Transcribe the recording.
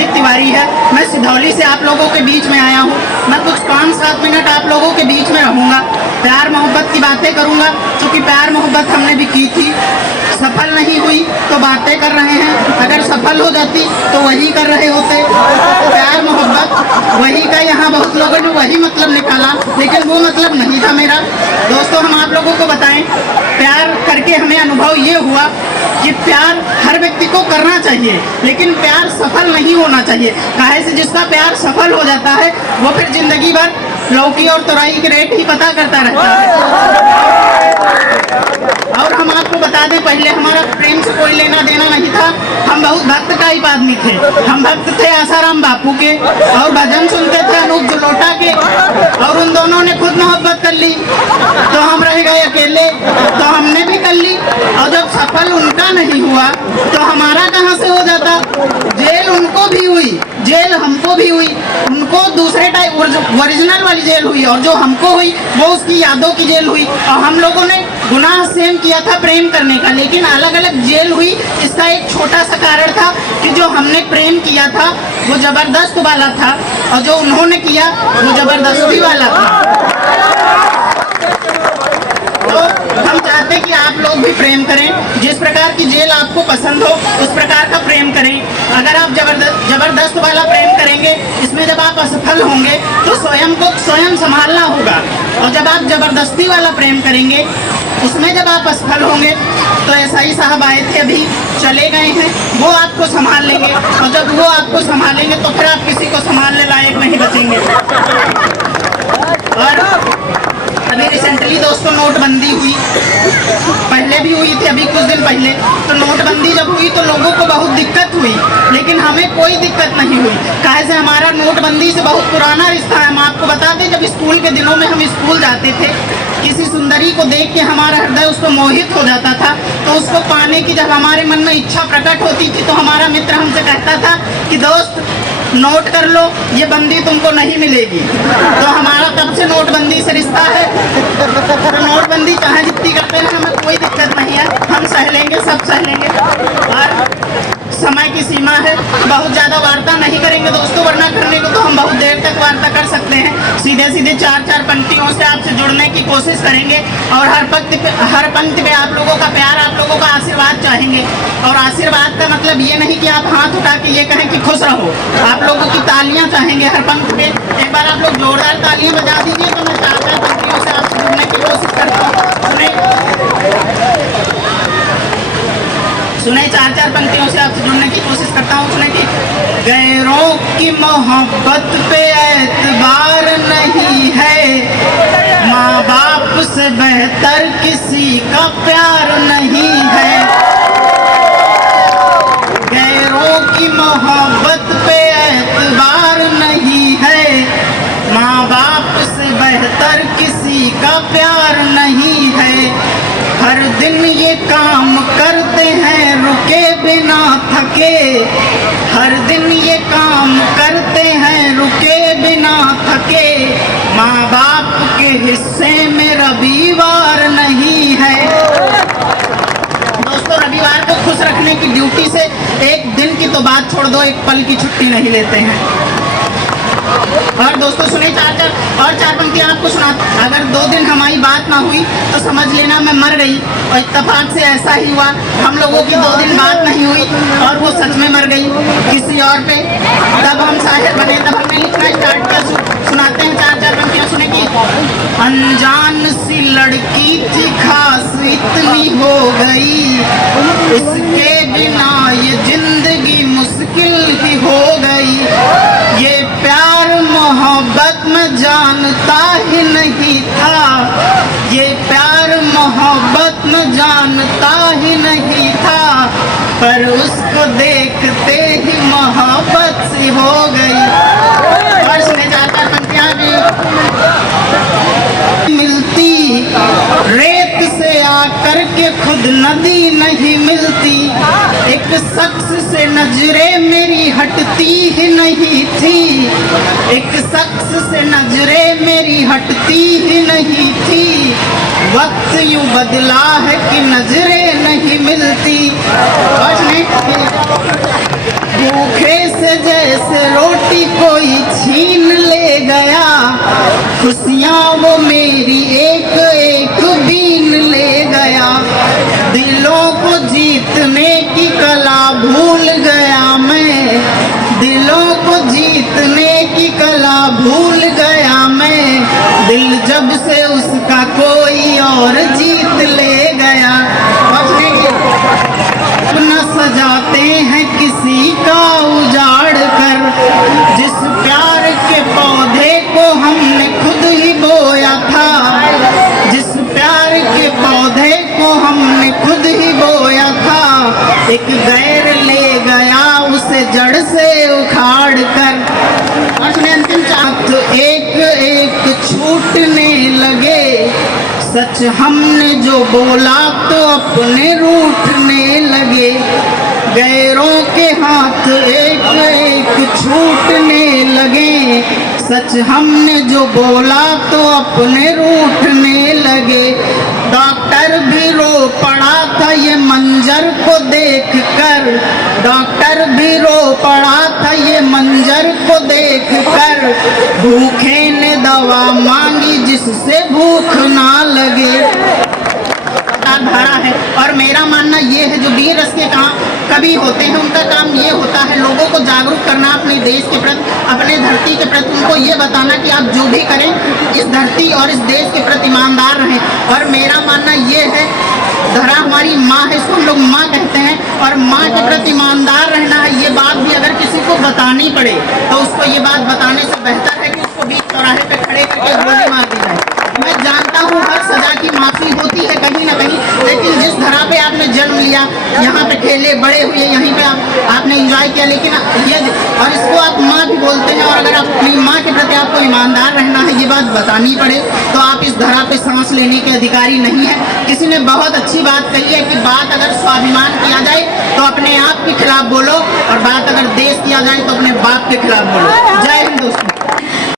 हार्दिक तिवारी है। मैं सिधौली से आप लोगों के बीच में आया हूँ। मैं कुछ 5-7 मिनट आप लोगों के बीच में रहूँगा, प्यार मोहब्बत की बातें करूँगा, क्योंकि प्यार मोहब्बत हमने भी की थी, सफल नहीं हुई तो बातें कर रहे हैं, अगर सफल हो जाती तो वही कर रहे होते। प्यार मोहब्बत वही का यहाँ बहुत लोगों ने वही मतलब निकाला, लेकिन वो मतलब नहीं था मेरा। दोस्तों, हम आप लोगों को बताएं, प्यार करके हमें अनुभव ये हुआ कि प्यार हर व्यक्ति को करना चाहिए, लेकिन प्यार सफल नहीं होना चाहिए। काहे से जिसका प्यार सफल हो जाता है वो फिर जिंदगी भर लौकी और तोरई के रेट ही पता करता रहता है। और हम आपको बता दें, पहले हमारा प्रेम से कोई लेना देना नहीं था। हम बहुत भक्त टाइप आदमी थे। हम भक्त थे आसाराम बापू के और भजन सुनते थे अनूप जलोटा के, और उन दोनों ने खुद मोहब्बत कर ली तो हम रह गए अकेले, तो हमने भी कर ली। और जब सफल उनका नहीं हुआ तो हमारा कहाँ से हो जाता। जेल उनको भी हुई, जेल हमको भी हुई। उनको दूसरे टाइप ओरिजिनल वाली जेल हुई, और जो हमको हुई वो उसकी यादों की जेल हुई। और हम लोगों ने गुनाह सेम किया था प्रेम करने का, लेकिन अलग अलग जेल हुई। इसका एक छोटा सा कारण था कि जो हमने प्रेम किया था वो जबरदस्त वाला था, और जो उन्होंने किया वो जबरदस्ती वाला था। तो हम चाहते हैं कि आप लोग भी प्रेम करें, जिस प्रकार की जेल आपको पसंद हो उस प्रकार का प्रेम करें। अगर आप जबरदस्त वाला प्रेम करेंगे, इसमें जब आप असफल होंगे तो स्वयं को स्वयं संभालना होगा, और जब आप जबरदस्ती वाला प्रेम करेंगे उसमें जब आप असफल होंगे तो ऐसा ही साहब आए थे, अभी चले गए हैं, वो आपको संभाल लेंगे, और जब वो आपको संभालेंगे तो फिर आप किसी को संभालने लायक नहीं बचेंगे। और अभी रिसेंटली दोस्तों नोटबंदी हुई, पहले भी हुई थी, अभी कुछ दिन पहले। तो नोटबंदी जब हुई तो लोगों को बहुत दिक्कत हुई, लेकिन हमें कोई दिक्कत नहीं हुई। काहे से हमारा नोटबंदी से बहुत पुराना रिश्ता है। हम आपको बता दें, जब स्कूल के दिनों में हम स्कूल जाते थे, किसी सुंदरी को देख के हमारा हृदय उस पर मोहित हो जाता था, तो उसको पाने की जब हमारे मन में इच्छा प्रकट होती थी तो हमारा मित्र हमसे कहता था कि दोस्त नोट कर लो, ये बंदी तुमको नहीं मिलेगी। तो हमारा तब से नोटबंदी से रिश्ता है। तो नोटबंदी चाहे जितनी करते हैं हमें कोई दिक्कत नहीं है, हम सह लेंगे, सब सह लेंगे। और समय की सीमा है, बहुत ज़्यादा वार्ता नहीं करेंगे दोस्तों, वरना करने को तो हम बहुत देर तक वार्ता कर सकते हैं। सीधे सीधे 4-4 पंक्तियों से आपसे जुड़ने की कोशिश करेंगे, और हर पंक्ति पे आप लोगों का प्यार, आप लोगों का आशीर्वाद चाहेंगे। और आशीर्वाद का मतलब ये नहीं कि आप हाथ उठा के ये कहें कि खुश रहो, आप लोगों की तालियां चाहेंगे हर पंक्ति पे। एक बार आप लोग जोरदार तालियां बजा दीजिए तो मैं 4-4 पंक्तियों से आपसे जुड़ने की कोशिश करता हूँ। सुने 4-4 पंक्तियों से आपसे जुड़ने की कोशिश करता हूँ। सुने कि गैरों की मोहब्बत पे एतबार नहीं है, माँ बाप से बेहतर किसी का प्यार नहीं है। गैरों की मोहब्बत पे एतबार नहीं है, माँ बाप से बेहतर किसी का प्यार नहीं है। हर दिन ये काम करते हैं रुके बिना थके, हर दिन ये काम करते हैं रुके बिना थके। माँ बाप के हिस्से में रविवार नहीं है। दोस्तों, रविवार को खुश रखने की ड्यूटी से एक दिन की तो बात छोड़ दो, एक पल की छुट्टी नहीं लेते हैं। और दोस्तों सुने 4 पंक्तियां आपको सुना। अगर 2 दिन हमारी बात ना हुई तो समझ लेना मैं मर गई, और इत्तेफाक से ऐसा ही हुआ, हम लोगों की 2 दिन बात नहीं हुई और वो सच में मर गई किसी और पे। तब हम शायर बने, तब हमने लिखना स्टार्ट किया। सुनाते हैं 4 पंक्तियां, सुने की अनजान सी लड़की थी खास इतनी हो गई, इसके बिना ये जिंदगी मुश्किल ही हो गई। ये प्यार मोहब्बत में जानता ही नहीं था, ये प्यार मोहब्बत में जानता ही नहीं था, पर उसको देखते ही मोहब्बत सी हो गई। और सुने 4 पंक्तियां भी मिलती, रेत से आकर के खुद नदी नहीं मिलती। एक शख्स से नजरें मेरी हटती ही नहीं थी, एक शख्स से नजरें मेरी हटती ही नहीं थी। वक्त यूं बदला है कि नजरें नहीं मिलती। भूखे से जैसे खुशियाँ वो मेरी एक एक बीन ले गया, दिलों को जीतने की कला भूल गया मैं, दिलों को जीतने की कला भूल गया मैं, दिल जब से उसका कोई और जीत ले गया। अपना सजाते हैं किसी का उजाड़ कर, जिस प्यार के पौधे को हमने खुद ही बोया था, जिस प्यार के पौधे को हमने खुद ही बोया था, एक गैर ले गया उसे जड़ से उखाड़ कर। अंतिम चाहत एक एक छूटने लगे, सच हमने जो बोला तो अपने रूठने लगे, गैरों के हाथ एक एक छूटने लगे, सच हमने जो बोला तो अपने रूठने लगे। डॉक्टर भी रो पड़ा था ये मंजर को देखकर, डॉक्टर भी रो पड़ा था ये मंजर को देखकर, भूखे ने दवा मांगी जिससे भूख ना लगे। धारा है और मेरा मानना ये है जो वीर रस के काम कवि होते हैं उनका काम ये होता है लोगों को जागरूक करना अपने देश के प्रति, अपने धरती के प्रति, उनको ये बताना कि आप जो भी करें इस धरती और इस देश के प्रति ईमानदार रहें। और मेरा मानना ये है धरा हमारी माँ है, इसको हम लोग माँ कहते हैं, और माँ के प्रति ईमानदार रहना है। ये बात भी अगर किसी को बतानी पड़े तो उसको ये बात बताने से बेहतर है कि उसको बीच चौराहे पे खड़े करके गोली मार दी जाए। मैं जानता हूँ हर सजा की माफी होती है कहीं ना कहीं, लेकिन जिस धरा पे आपने जन्म लिया, यहाँ पे खेले बड़े हुए, यहीं पे आपने एंजॉय किया, लेकिन ये और इसको आप माँ भी बोलते हैं, और अगर अपनी माँ के प्रति आपको ईमानदार रहना है, ये बात बतानी पड़े तो आप इस धरा पे सांस लेने के अधिकारी नहीं है। किसी ने बहुत अच्छी बात कही है कि बात अगर स्वाभिमान किया जाए तो अपने आप के खिलाफ बोलो, और बात अगर देश किया जाए तो अपने बाप के खिलाफ बोलो।